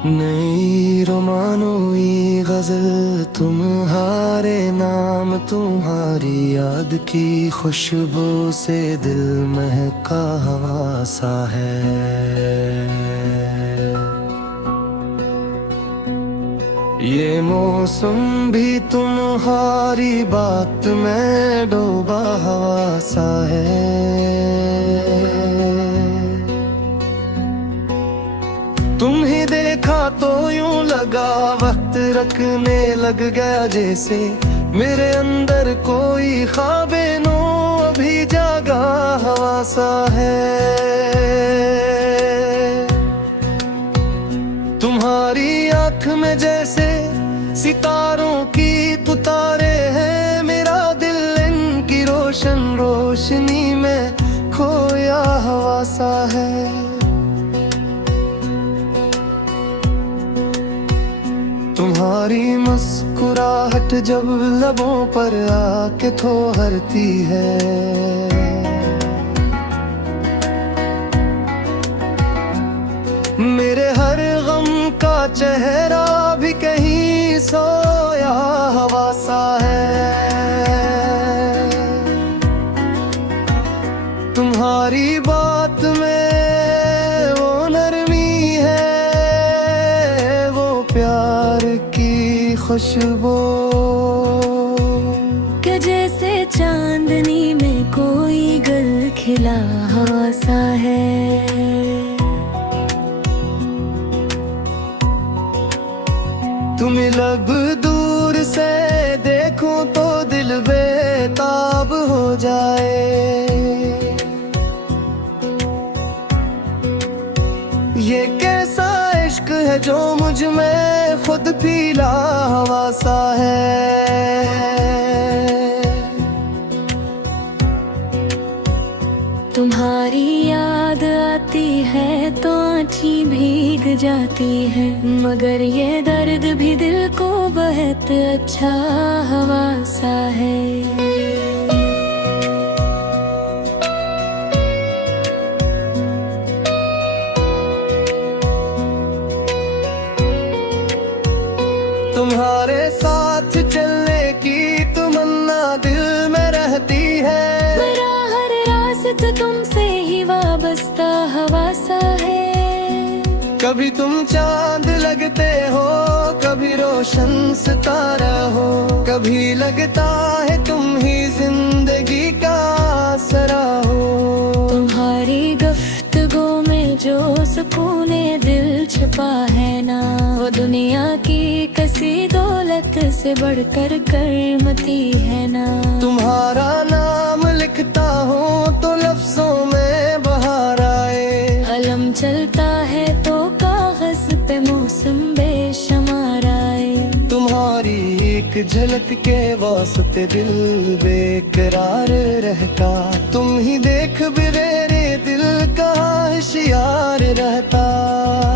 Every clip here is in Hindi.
नई रोमानोई गजल तुम्हारे नाम, तुम्हारी याद की खुशबू से दिल महका हवा सा है। ये मौसम भी तुम्हारी बात में डूबा हवा सा है। तुम ही देखा तो यूं लगा वक्त रखने लग गया, जैसे मेरे अंदर कोई ख्वाबे नो अभी जागा हवा सा है। तुम्हारी आँख में जैसे सितारों की तारे हैं, मेरा दिल इनकी रोशन रोशनी में खोया हवा सा है। तुम्हारी मुस्कुराहट जब लबों पर आके ठोहरती है, मेरे हर गम का चेहरा भी कहीं सोया हवा सा है। तुम्हारी बात में वो नरमी है, वो प्यार की खुशबू कि जैसे चांदनी में कोई गल खिला हवा सा है। तुम्हें लब दूर से देखूं तो दिल बेताब हो जाए। ये कैसा इश्क है जो मुझ में खुद पीला हवा सा है। तुम्हारी याद आती है तो आँखें भीग जाती है, मगर ये दर्द भी दिल को बहुत अच्छा हवा सा है। तुम्हारे साथ चलने की तमन्ना दिल में रहती है, मेरा हर रास्ता तुमसे ही वाबस्ता हवा सा है। कभी तुम चांद लगते हो, कभी रोशन सितारा हो, कभी लगता है तुम ही जिंदगी का आसरा हो। तुम्हारी गुफ्तगू में जो सुकूने दिल छुपा है ना, वो दुनिया की किसी दौलत से बढ़कर करमती है ना। तुम्हारा नाम लिखता हूँ तो लफ्जों में बहार आए, कलम चलता है तो कागज पे मौसम बेशुमार आए। तुम्हारी एक झलक के वास्ते दिल बेकरार रहता, तुम ही देख भी मेरे दिल का होशियार रहता।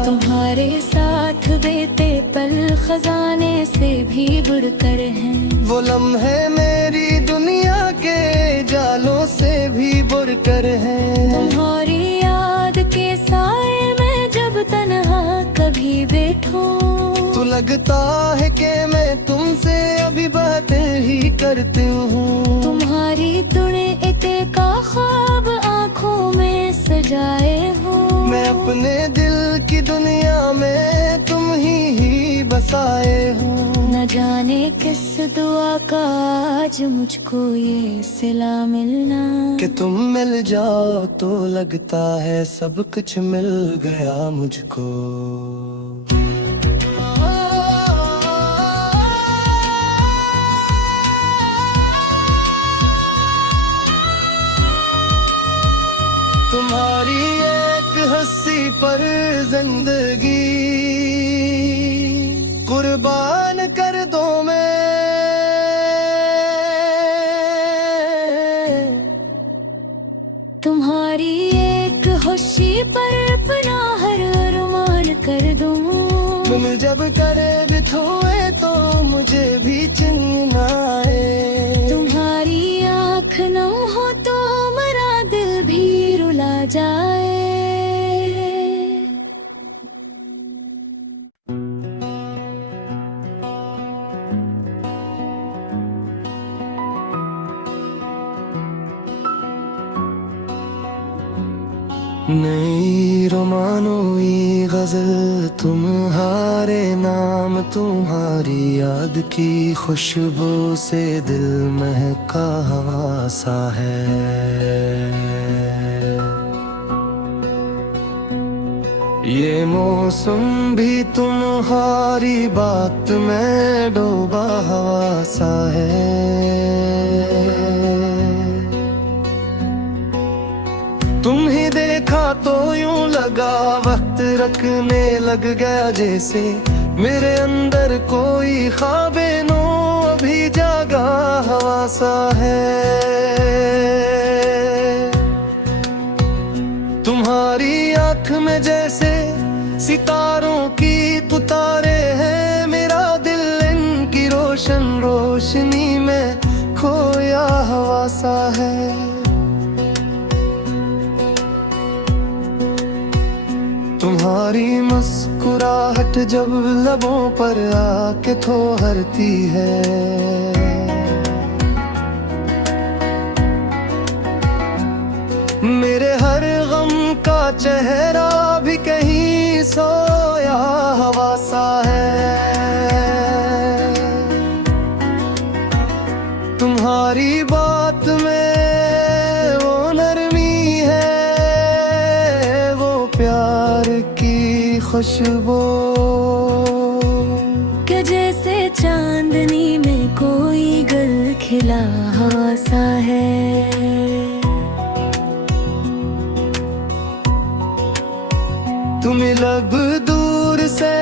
तुम्हारे साथ बीते पल खजाने से भी बढ़कर हैं, वो लम्हे मेरी दुनिया के जालों से भी बुरकर हैं। तुम्हारी याद के साए में जब तन्हा कभी बैठूं, तो लगता है कि मैं तुमसे अभी बातें ही करती हूँ। तुम्हारी तुड़े इते का ख्वाब आँखों में सजाए हो, मैं अपने दिल की दुनिया में तुम ही बसाए हूँ। न जाने किस दुआ का आज मुझको ये सिला मिलना, कि तुम मिल जाओ तो लगता है सब कुछ मिल गया मुझको। तुम्हारी एक हंसी पर जिंदगी कुर्बान कर दो मैं। तुम्हारी एक खुशी पर अपना हर अरमान कर दूं। तुम जब करे बिठोए तो मुझे भी चिन्ह आए। तुम्हारी आँख नम हो तो मेरा दिल भी रुला जाए। नई रोमानोई गजल तुम्हारे नाम, तुम्हारी याद की खुशबू से दिल महका हवा सा है। ये मौसम भी तुम्हारी बात में डूबा हवा सा है। तुम ही देखा तो यूं लगा वक्त रखने लग गया, जैसे मेरे अंदर कोई ख्वाबे नो अभी जागा हवा सा है। तुम्हारी आँख में जैसे सितारों की तारे हैं, मेरा दिल इनकी रोशन रोशनी में खोया हवा सा है। तुम्हारी मुस्कुराहट जब लबों पर आके ठोहरती है, मेरे हर गम का चेहरा भी कहीं सोया हवा सा है। तुम्हारी बात में वो नरमी है, वो प्यार की खुशबू कि जैसे चांदनी में कोई गल खिला हवा सा है। तुम्हें लब दूर से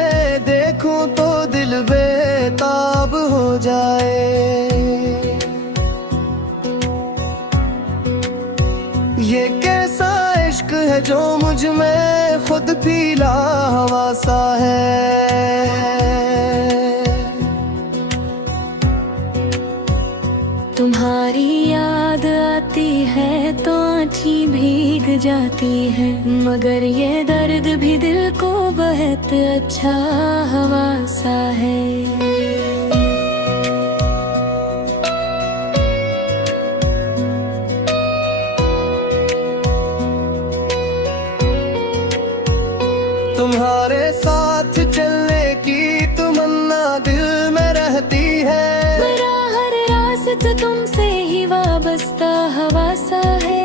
देखूं तो दिल बेताब हो जाए। ये कैसा इश्क है जो मुझ में खुद पीला हवा सा है। तुम्हारी याद आती है तो आँखें भीग जाती है, मगर ये दर्द भी दिल को बहुत अच्छा हवा सा है। तुम्हारे साथ चलने की तमन्ना दिल में रहती है, मेरा हर रास्ता तुमसे ही वाबस्ता हवा सा है।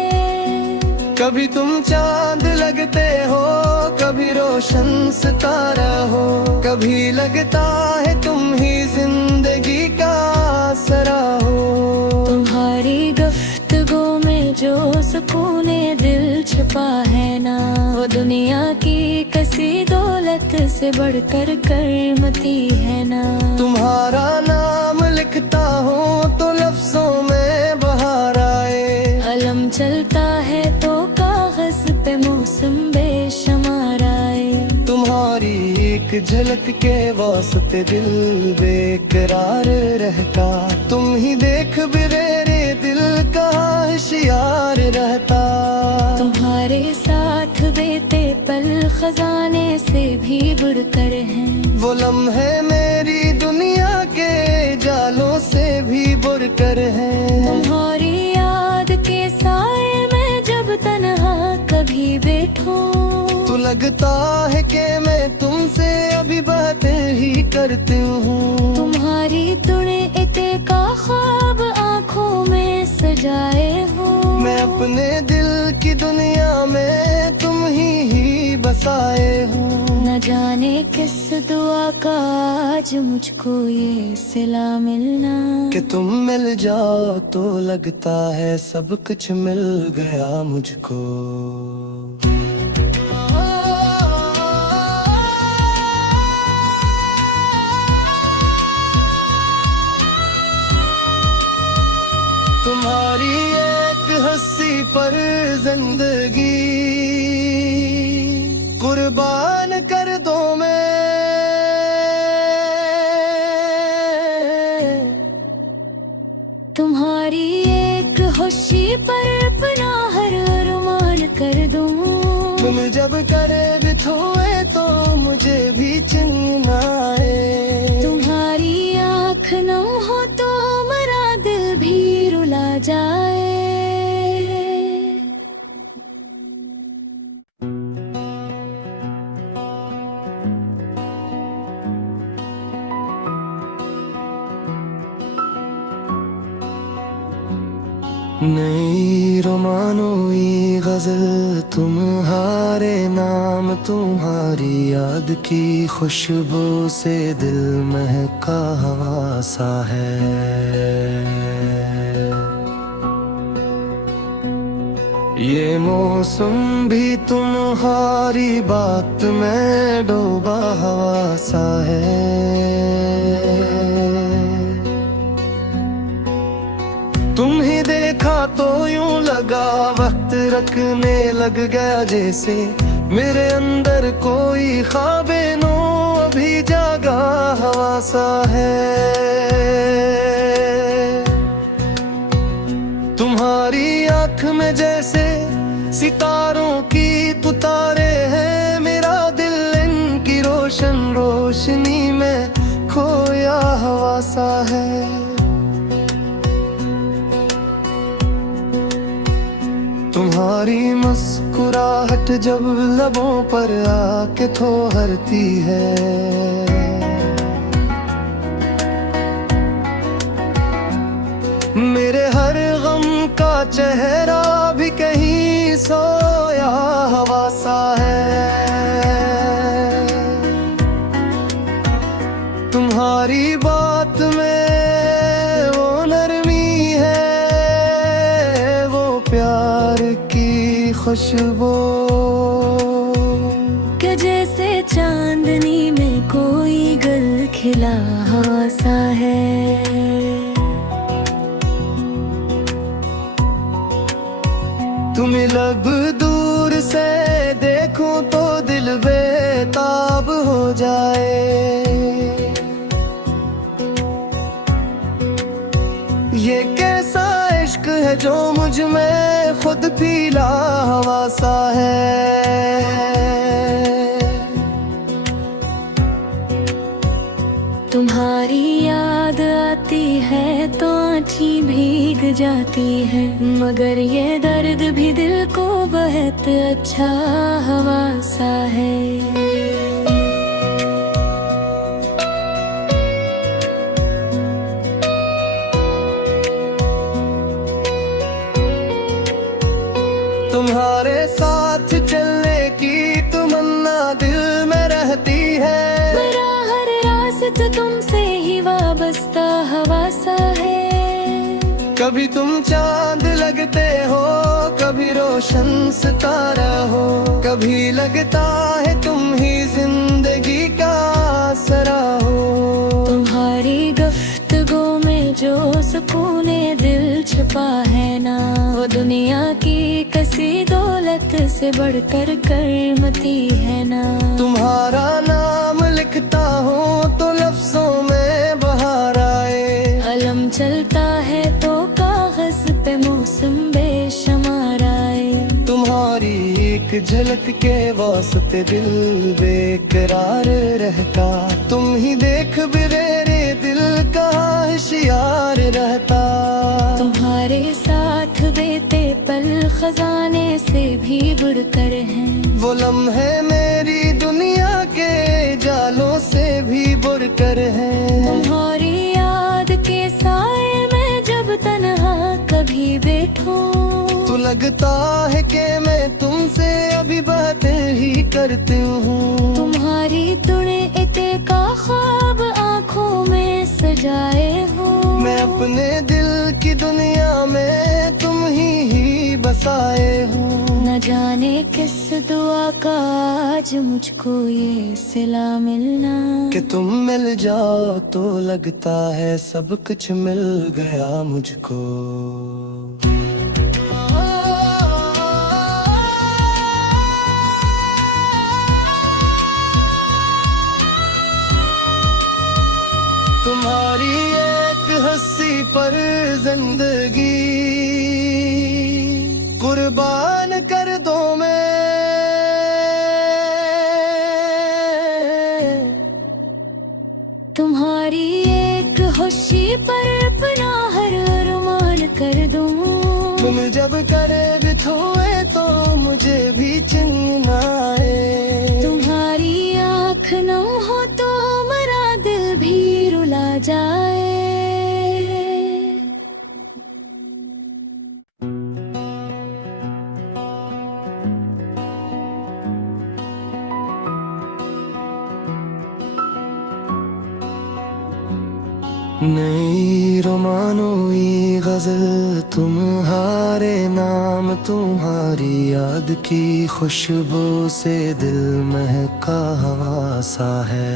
कभी तुम चांद लगते हो, कभी रोशन सितारा हो, कभी लगता है तुम ही जिंदगी का आसरा हो। तुम्हारी गुफ्तगू में जो सुकूने दिल छुपा है ना, वो दुनिया की किसी दौलत से बढ़कर करमती है ना। तुम्हारा नाम लिखता हूँ तो लफ्जों में बहार आए, अलम चलता है तो कागज पे मौसम बेशुमार आए। तुम्हारी एक झलक के वास्ते दिल बेकरार रहता, तुम ही देख भी मेरे दिल का होशियार रहता। तुम्हारे साथ बेते पल खजाने से भी बढ़कर हैं, वो लम्हे मेरी दुनिया के जालों से भी बुरकर हैं। तुम्हारी याद के साए में जब तन्हा कभी बैठूं, तो लगता है कि मैं तुमसे अभी बात ही करती हूँ। तुम्हारी तुड़े इते का ख्वाब आँखों में सजाए हो, मैं अपने दिल की दुनिया में तुम ही बसाए हूँ। न जाने किस दुआ का आज मुझको ये सिला मिलना, कि तुम मिल जाओ तो लगता है सब कुछ मिल गया मुझको। तुम्हारी एक हंसी पर जिंदगी कुर्बान कर दो मैं। तुम्हारी एक खुशी पर अपना हर अरमान कर दूं। तुम जब करे बिछोए तो मुझे भी चिन्ह आए। तुम्हारी आँख नम हो तो मेरा दिल भी रुला जाए। नई रोमानोई गजल तुम्हारे नाम, तुम्हारी याद की खुशबू से दिल महका हवा सा है। ये मौसम भी तुम्हारी बात में डूबा हवा सा है। तुम ही देखा तो यूं लगा वक्त रखने लग गया, जैसे मेरे अंदर कोई ख्वाबे नो अभी जागा हवा सा है। तुम्हारी आँख में जैसे सितारों की तू तारे हैं, मेरा दिल इनकी रोशन रोशनी में खोया हवा सा है। तुम्हारी मुस्कुराहट जब लबों पर आके ठोहरती है, मेरे हर गम का चेहरा भी कहीं सोया हवा सा है। तुम्हारी बात में वो नरमी है, वो प्यार की खुशबू कि जैसे चांदनी में कोई गल खिला हवा सा है। तुम्हें लब दूर से देखूं तो दिल बेताब हो जाए। ये कैसा इश्क है जो मुझ में खुद पीला हवा सा है। तुम्हारी याद आती है तो आँखें भीग जाती है, मगर ये दर्द भी दिल को बहुत अच्छा हवा सा है। तुम्हारे साथ चलने की तमन्ना दिल में रहती है, मेरा हर रास्ता तुमसे ही वाबस्ता हवा सा है। कभी तुम चांद लगते हो, कभी रोशन सितारा हो, कभी लगता है तुम ही जिंदगी का आसरा हो। तुम्हारी गुफ्तगू में जो सुकूने दिल छुपा है ना, वो दुनिया की कसी दौलत से बढ़कर करमती है ना। तुम्हारा नाम लिखता हूँ तो लफ्जों में बहार आए, अलम चलता है तो कागज पे मौसम बेशुमार आए। तुम्हारी एक झलक के वास्ते दिल बेकरार रहता, तुम ही देख मेरे दिल का होशियार रहता। तुम्हारे साथ बेते पल खजाने से भी बढ़कर हैं, वो लम्हे मेरी दुनिया के जालों से भी बढ़कर हैं। तुम्हारी याद के साए में जब तन्हा कभी बैठूं, तो लगता है कि मैं तुमसे अभी बातें ही करती हूँ। तुम्हारी तुड़े इते का ख्वाब आँखों में सजाए हो, मैं अपने दिल की दुनिया में तुम ही बसाए हूँ। न जाने किस दुआ का आज मुझको ये सिला मिलना, कि तुम मिल जाओ तो लगता है सब कुछ मिल गया मुझको। तुम्हारी एक हंसी पर जिंदगी कुर्बान कर दो मैं। तुम्हारी एक खुशी पर अपना हर अरमान कर दूं। तुम जब करे बिछोए तो मुझे भी चैन आए। तुम्हारी आँख नम हो तो मेरा दिल भी रुला जाए। नई रोमानोई गजल तुम्हारे नाम, तुम्हारी याद की खुशबू से दिल महका सा है।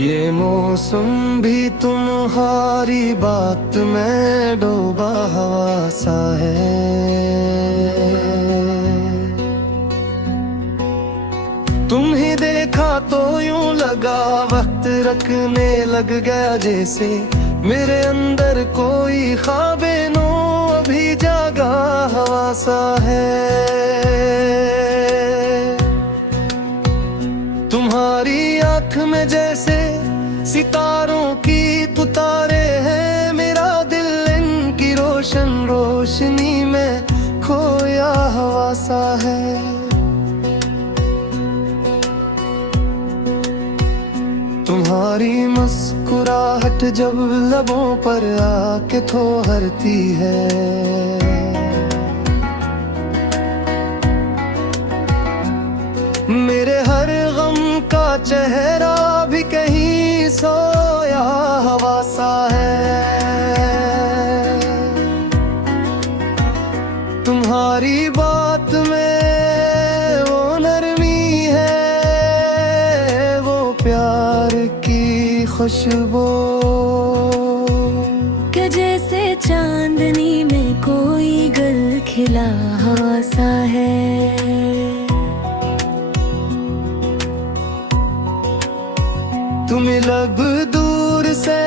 ये मौसम भी तुम्हारी बात में डूबा हवा सा है। तुम ही देखा तो यूं लगा वक्त रखने लग गया, जैसे मेरे अंदर कोई ख्वाबे नो अभी जागा हवा सा है। तुम्हारी आँख में जैसे सितारों की तू तारे हैं, मेरा दिल इनकी रोशन रोशनी में खोया हवा सा है। तुम्हारी मुस्कुराहट जब लबों पर आके ठोहरती है, मेरे हर गम का चेहरा भी कहीं सोया हवा सा है। तुम्हारी बात में वो नरमी है, वो प्यार की खुशबू कि जैसे चांदनी में कोई गल खिला हवा सा है। तुम्हें लब दूर से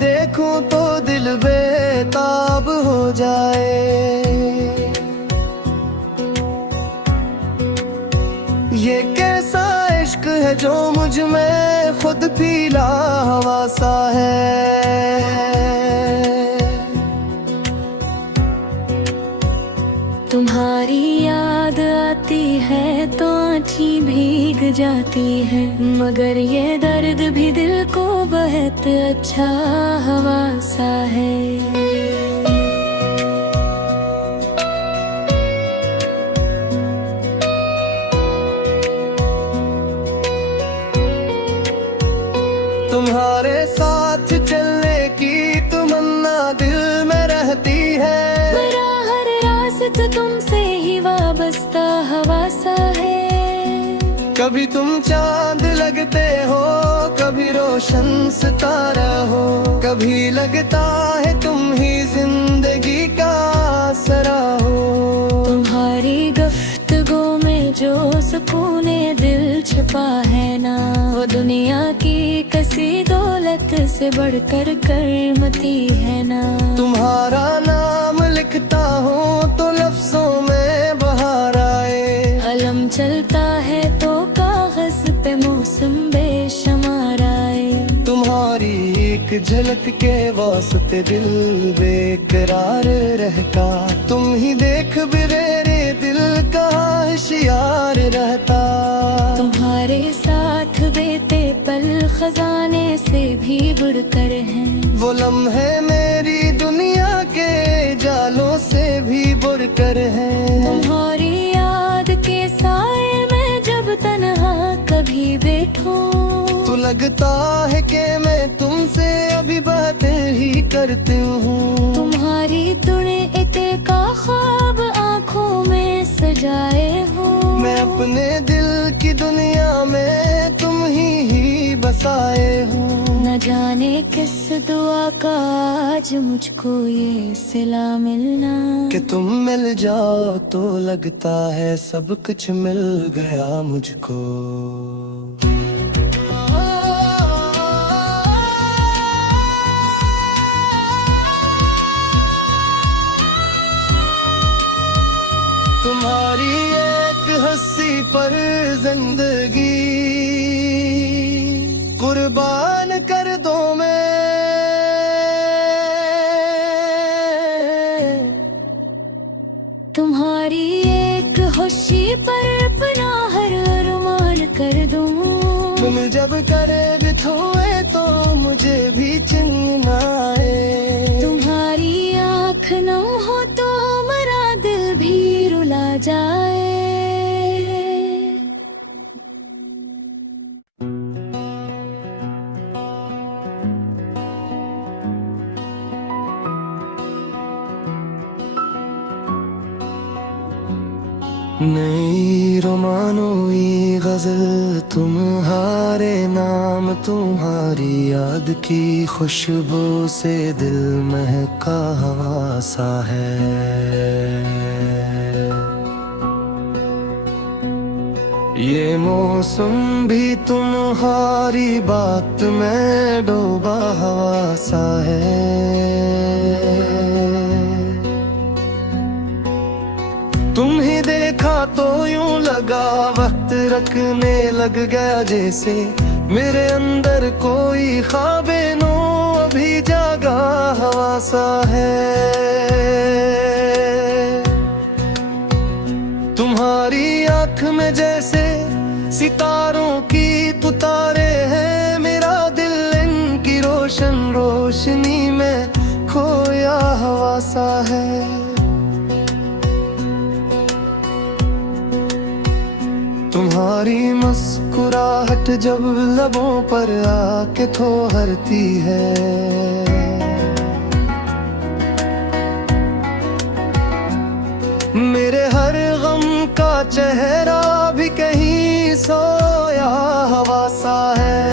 देखूं तो दिल बेताब हो जाए। ये कैसा इश्क है जो मुझ में खुद पीला हवा सा है। तुम्हारी याद आती है तो आँखें भीग जाती है, मगर ये दर्द भी दिल को बहुत अच्छा हवा सा है। तुम्हारे साथ चलने की तमन्ना दिल में रहती है, मेरा हर रास्ता तुमसे ही वाबस्ता हवा सा है। कभी तुम चांद लगते हो, कभी रोशन सितारा हो, कभी लगता है तुम ही जिंदगी का आसरा हो। तुम्हारी गुफ्तगू में जो सुकूने दिल छुपा है ना, वो दुनिया की कसी दौलत से बढ़कर करमती है ना। तुम्हारा नाम लिखता हूँ तो लफ्जों में बहार आए, अलम चलता है तो कागज पे मौसम बेशुमार आए। तुम्हारी एक झलक के वास्ते दिल बेकरार रहता, तुम ही देख भी मेरे दिल का होशियार रहता। तुम्हारे साथ बेते पल खजाने से भी बढ़कर हैं, वो लम्हे मेरी दुनिया के जालों से भी बढ़कर हैं। तुम्हारी याद के साए में जब तन्हा कभी बैठूं, तो लगता है कि मैं तुमसे अभी बातें ही करती हूँ। तुम्हारी तुड़े इते का ख्वाब आँखों में सजाए हूँ, मैं अपने दिल की दुनिया में तुम ही बसाए हूँ। न जाने किस दुआ का आज मुझको ये सिला मिलना, कि तुम मिल जाओ तो लगता है सब कुछ मिल गया मुझको। तुम्हारी एक हंसी पर जिंदगी कुर्बान कर दो मैं। तुम्हारी एक खुशी पर अपना हर अरमान कर दूं। तुम जब करे बिठोए तो मुझे भी चिन्ह आए। तुम्हारी आँख नम हो तो मेरा दिल भी रुला जाए। नई रोमानोई गजल तुम्हारे नाम, तुम्हारी याद की खुशबू से दिल महका हवा सा है। ये मौसम भी तुम्हारी बात में डूबा हवा सा है। तुम्हें देखा तो यूं लगा वक्त रखने लग गया, जैसे मेरे अंदर कोई ख्वाबे नो अभी जागा हवा सा है। तुम्हारी आँख में जैसे सितारों की तू तारे हैं, मेरा दिल इनकी रोशन रोशनी में खोया हवा सा है। तुम्हारी मुस्कुराहट जब लबों पर आके ठोहरती है, मेरे हर गम का चेहरा भी कहीं सोया हवा सा है।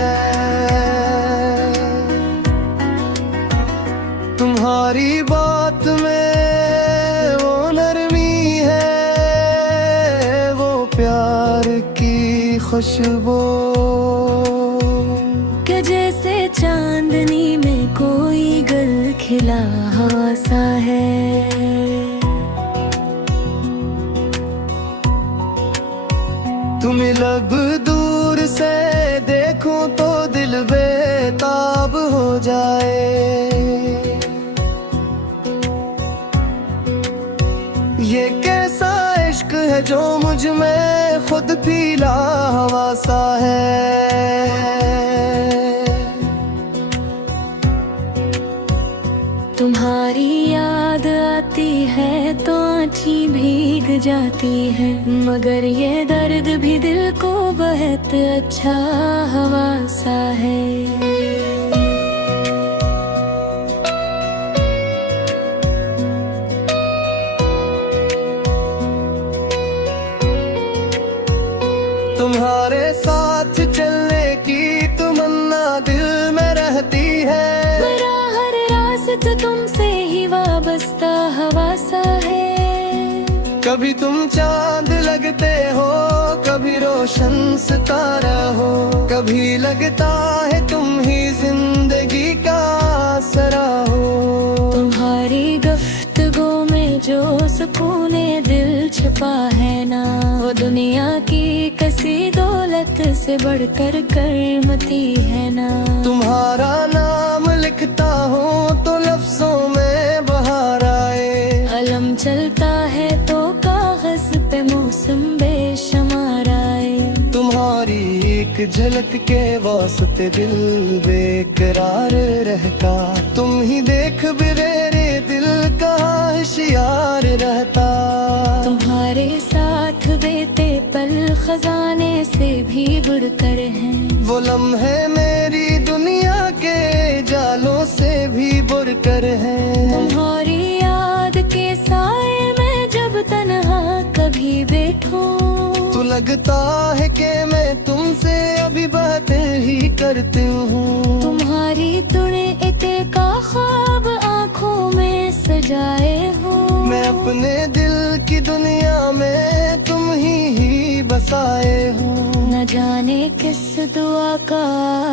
तुम्हारी बात में वो नरमी है, वो प्यार की खुशबू कि जैसे चांदनी में कोई गल खिला हवा सा है। तुम्हें लब दूर से देखूं तो दिल बेताब हो जाए। ये कैसा इश्क है जो मुझ में खुद पीला हवा सा है। तुम्हारी याद आती है तो आँखें भीग जाती है, मगर ये दर्द भी दिल को बहुत अच्छा हवा सा है। तुम्हारे साथ चलने की तमन्ना दिल में रहती है, मेरा हर रास्ता तुमसे ही वाबस्ता हवा सा है। कभी तुम चांद लगते हो, कभी रोशन सितारा हो, कभी लगता है तुम ही जिंदगी का आसरा हो। तुम्हारी गुफ्तगू में जो सुकूने दिल छुपा है ना, वो दुनिया की किसी दौलत से बढ़कर करमती है ना। तुम्हारा नाम लिखता हूँ तो लफ्जों में बहार आए, अलम चलता है तो कागज पे मौसम बेशुमार आए। तुम्हारी एक झलक के वास्ते दिल बेकरार रहता, तुम ही देख मेरे दिल का होशियार रहता। तुम्हारे साथ बेते पल खजाने से भी बढ़कर हैं, वो लम्हे मेरी दुनिया के जालों से भी बुरकर हैं। तुम्हारी याद के साए में जब तन्हा कभी बैठूं, तो लगता है कि मैं तुमसे अभी बातें ही करती हूँ। तुम्हारी तुड़े इते का ख्वाब आँखों में सजाए हो, मैं अपने दिल की दुनिया में तुम ही बसाए हूँ। न जाने किस दुआ का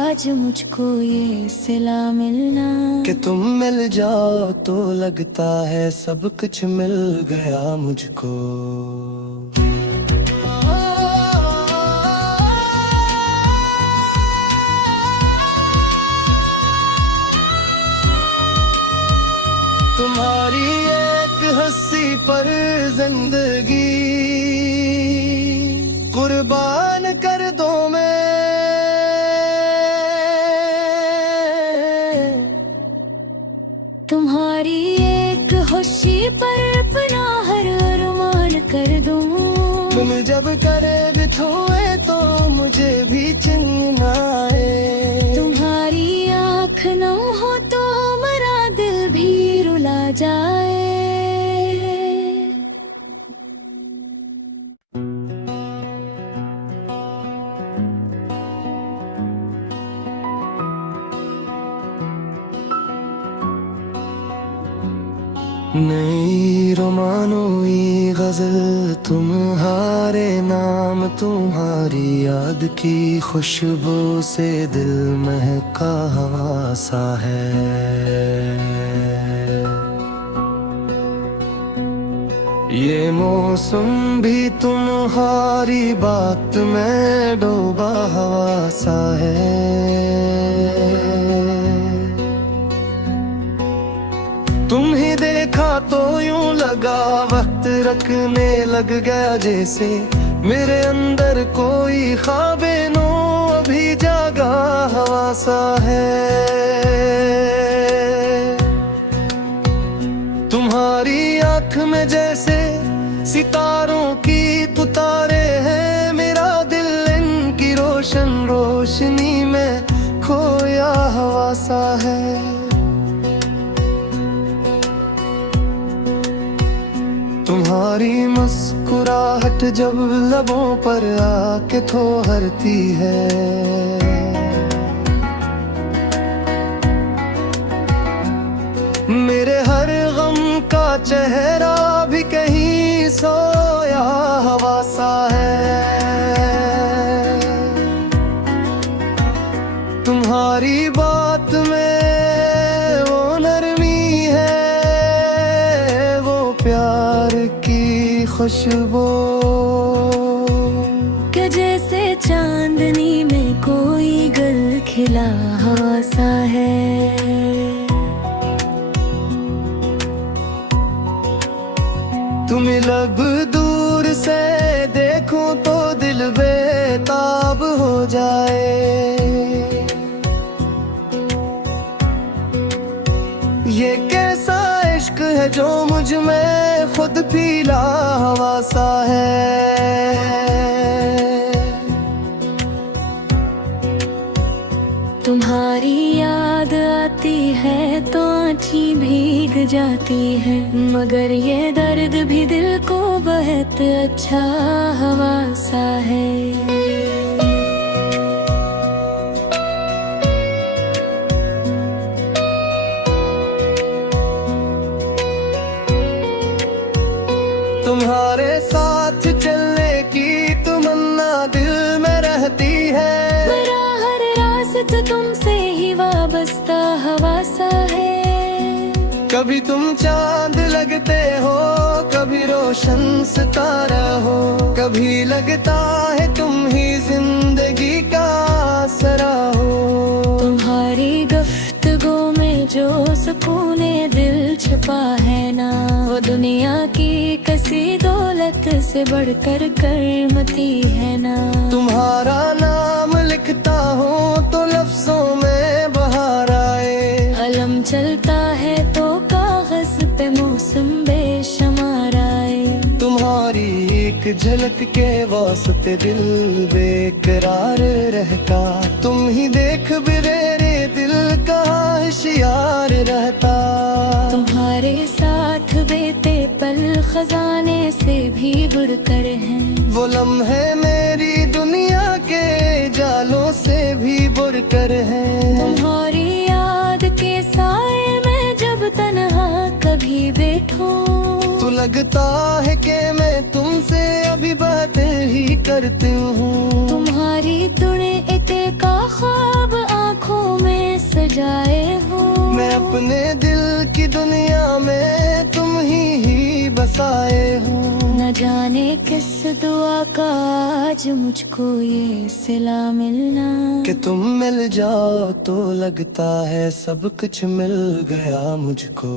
आज मुझको ये सिला मिलना, कि तुम मिल जाओ तो लगता है सब कुछ मिल गया मुझको। तुम्हारी एक हंसी पर जिंदगी कुर्बान कर दो मैं। तुम्हारी एक खुशी पर अपना हर अरमान कर दूं। तुम जब करे बिठोए तो मुझे भी चिन्ह आए। तुम्हारी आँख नम हो तो मेरा दिल भी रुला जाए। नई रोमानोई गजल तुम्हारे नाम, तुम्हारी याद की खुशबू से दिल महका हवा सा है। ये मौसम भी तुम्हारी बात में डूबा हवा सा है। तुम ही देखा तो यूं लगा वक्त रखने लग गया, जैसे मेरे अंदर कोई ख्वाबे नो अभी जागा हवा सा है। तुम्हारी आँख में जैसे सितारों की तू तारे हैं, मेरा दिल इनकी रोशन रोशनी में खोया हवा सा है। तुम्हारी मुस्कुराहट जब लबों पर आके ठोहरती है, मेरे हर गम का चेहरा भी कहीं सोया हवा सा है। तुम्हारी बात में वो नरमी है, वो प्यार की खुशबू कि जैसे चांदनी में कोई गल खिला हवा सा है। तुम्हें लब दूर से देखूं तो दिल बेताब हो जाए। ये कैसा इश्क है जो मुझ में खुद पीला हवा सा है। तुम्हारी याद आती है तो आँखें भीग जाती है, मगर ये दर्द भी दिल को बहुत अच्छा हवा सा है। तुम्हारे साथ चलने की तमन्ना दिल में रहती है, मेरा हर रास्ता तुमसे ही वाबस्ता हवा सा है। कभी तुम चांद लगते हो, कभी रोशन सितारा हो, कभी लगता है तुम ही जिंदगी का आसरा हो। तुम्हारी गुफ्तगू में जो सुकूने दिल छुपा है ना, वो दुनिया की किसी दौलत से बढ़कर करमती है ना। तुम्हारा नाम लिखता हूँ तो लफ्जों में बहार आए, अलम चलता है तो कागज पे मौसम बेशुमार आए। तुम्हारी एक झलक के वास्ते दिल बेकरार रहता, तुम ही देख मेरे दिल का होशियार रहता। तुम्हारे साथ बेते पल खजाने से भी बढ़कर हैं, वो लम्हे मेरी दुनिया के जालों से भी बढ़कर हैं। तुम्हारी याद के साए में जब तन्हा कभी बैठूं, तो लगता है कि मैं तुमसे अभी बात ही करती हूँ। तुम्हारी तुड़े इते का ख्वाब आँखों में सजाए हो, मैं अपने दिल की दुनिया में तुम ही बसाए हूँ। न जाने किस दुआ का आज मुझको ये सिला मिलना, कि तुम मिल जाओ तो लगता है सब कुछ मिल गया मुझको।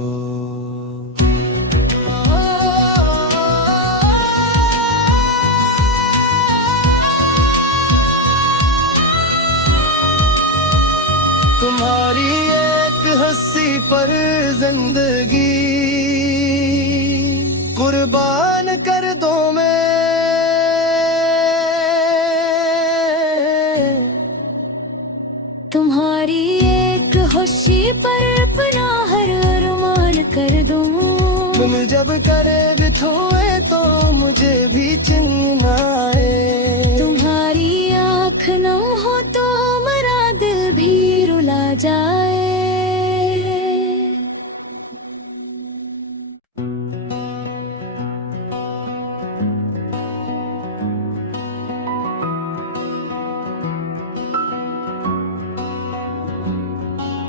तुम्हारी एक हंसी पर जिंदगी कुर्बान कर दो मैं। तुम्हारी एक खुशी पर अपना हर अरमान कर दूं। तुम जब करे बिठोए तो मुझे भी चिन्ह आए। तुम्हारी आँख नम हो तो मेरा दिल भी रुला जाए।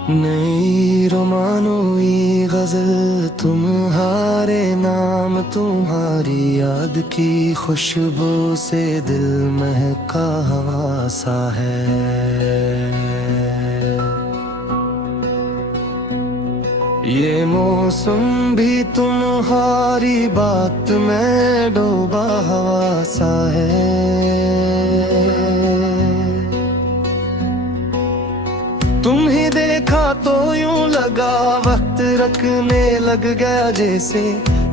नई रोमानोई गजल तुम्हारे नाम, तुम्हारी याद की खुशबू से दिल महका हवा सा है। ये मौसम भी तुम्हारी बात में डूबा हवा सा है। तुम्हें देखा तो यूं लगा वक्त रखने लग गया, जैसे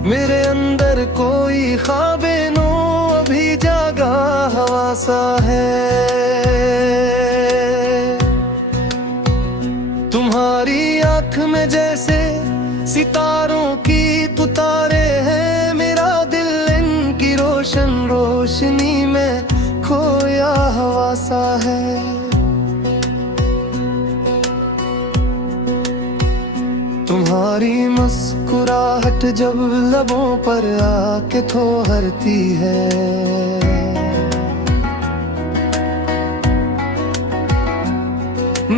मेरे अंदर कोई ख्वाबे नो अभी जागा हवा सा है। तुम्हारी आँख में जैसे सितारों की तू तारे हैं, मेरा दिल इनकी रोशन रोशनी में खोया हवा सा है। तुम्हारी मुस्कुराहट जब लबों पर आके ठोहरती है,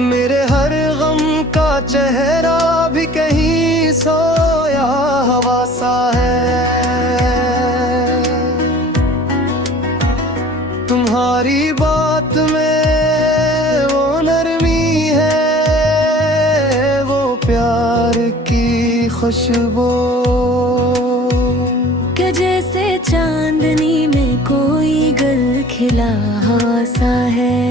मेरे हर गम का चेहरा भी कहीं सोया हवा सा है। तुम्हारी बात में वो नरमी है, वो प्यार की खुशबू कि जैसे चांदनी में कोई गल खिला हवा सा है।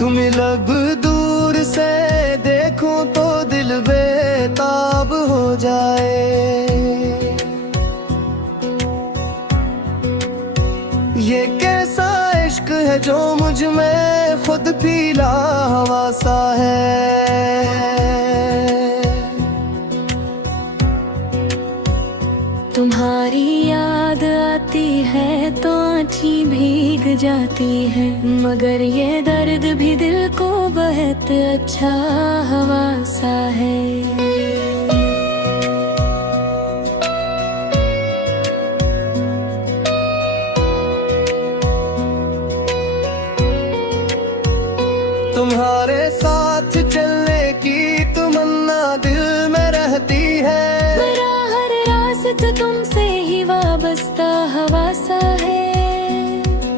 तुम्हें लब दूर से देखूं तो दिल बेताब हो जाए। ये कैसा इश्क है जो मुझ में खुद पीला हवा सा है। तुम्हारी याद आती है तो आँखें भीग जाती है, मगर ये दर्द भी दिल को बहुत अच्छा हवा सा है। तुम्हारे साथ चलने की तमन्ना दिल में रहती है, मेरा हर रास्ता तुमसे ही वाबस्ता हवा सा है।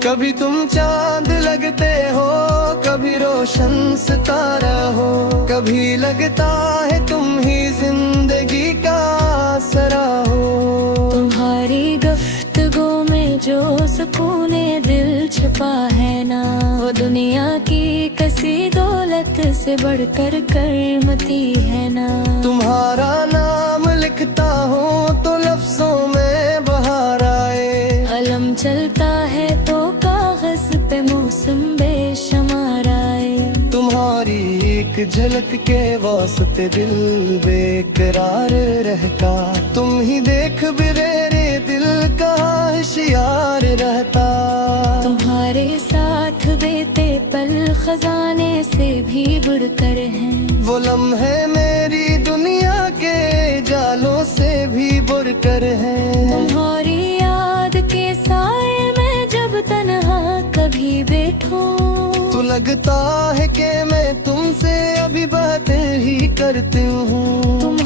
कभी तुम चांद लगते हो, कभी रोशन सितारा हो, कभी लगता है तुम ही जिंदगी का आसरा हो। तुम्हारी गुफ्तगू में जो सुकूने दिल छुपा है ना, वो दुनिया की किसी दौलत से बढ़कर करमती है ना। तुम्हारा नाम लिखता हूँ तो लफ्जों में बहार आए, अलम चलता है तो कागज पे मौसम बेशुमार आए। तुम्हारी एक झलक के वास्ते दिल बेकरार रहता, तुम ही देख भी मेरे दिल का होशियार रहता। तुम्हारे साथ बीते पल खजाने से भी बढ़कर हैं, वो लम्हे मेरी दुनिया के जालों से भी बढ़कर हैं। तुम्हारी याद के साए में जब तन्हा कभी बैठूं, तो लगता है कि मैं तुमसे अभी बात ही करती हूँ।